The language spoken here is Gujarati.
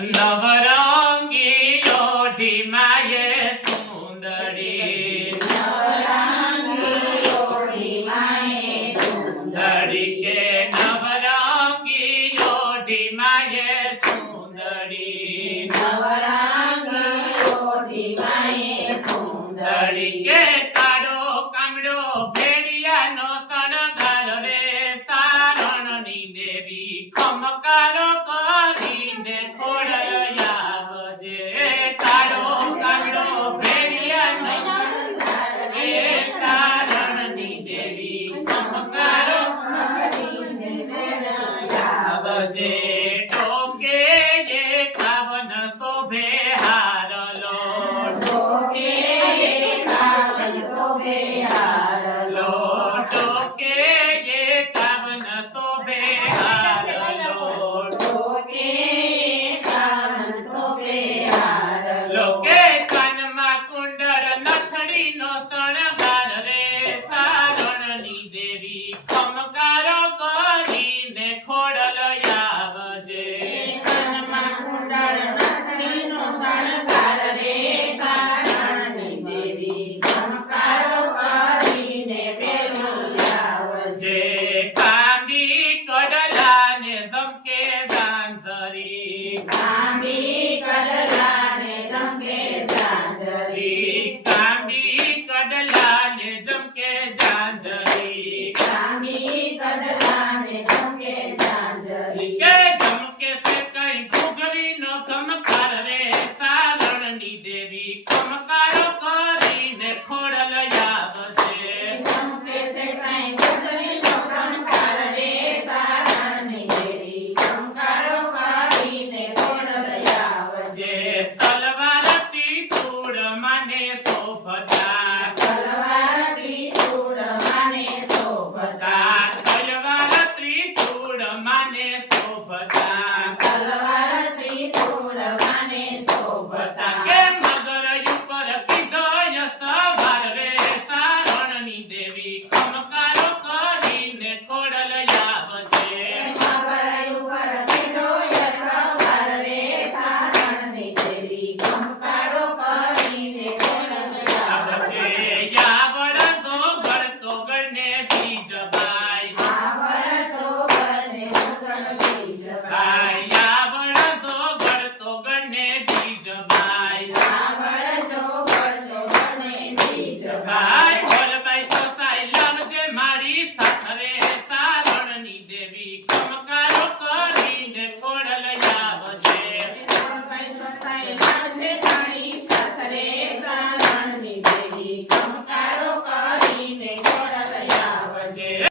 નવરંગી ઓઢી માએ સુંદરી નવરંગી ઓઢી માએ સુંદરી કે નવરંગી ઓઢી માએ સુંદરી નવરંગી ઓઢી માએ સુંદરી કે કાળો કામડો ભેડિયાનો શણગાર રે સારણની દેવી ખમકારો કરીને ખોડલ આવજે કાળો કામડો ભેડિયાનો શણગાર રે સારણની દેવી ખમકારો કરીને ખોડલ આવજે ટોકે જે કાવન શોભે હારલો ટોકે કાવન શોભે હારલો ટોકે જે કાવન શોભે હારલો ટોકે કાવન શોભે હારલો લોકે કાનમાં કુંડળ નથડીનો શણગાર રે સારણની દેવી ખમકારો કરીને ખોડલ આવજે કાનમાં કુંડળ નથડીનો શણગાર રે સારણની દેવી ખમકારો કરીને વેલું આવજે જે કાંબી કડલાને ઝમકે ઝાંઝરી કાંબી